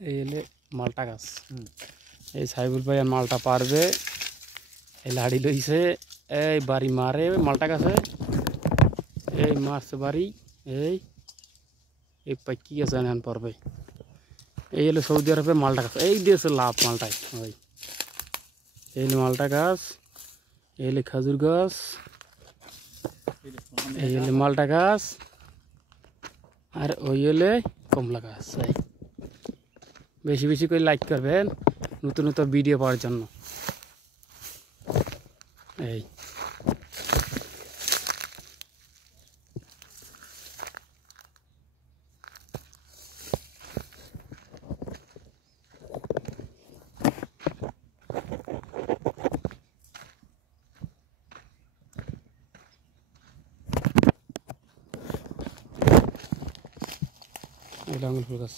এই হলে মালটা গাছ। এই সাইবুল ভাই আর মালটা পারবে। এই লাড়ি লইছে, এই বাড়ি মারে মালটা গাছে, এই মারছে বাড়ি। এই এই পাইকি গেছে এখন পারবে। এই হলো সৌদি আরবে মালটা গাছ। এই দিয়েছে লাভ মালটায় ভাই। এই হলো মালটা গাছ, এই হলো খেজুর গাছ, এই হলো মালটা গাছ, আর ওই হলে কমলা গাছ। বেশি বেশি করে লাইক করবেন নতুন নতুন ভিডিও পাওয়ার জন্য। এই আঙুল ফুল গাছ।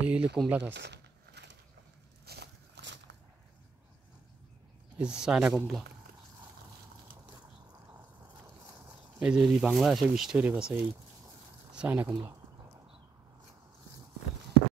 এই হলো কমলা গাছ, এই চায়না কমলা। এই যে বাংলাদেশে বৃষ্টি হয়ে গেছে, এই চায়না কমলা।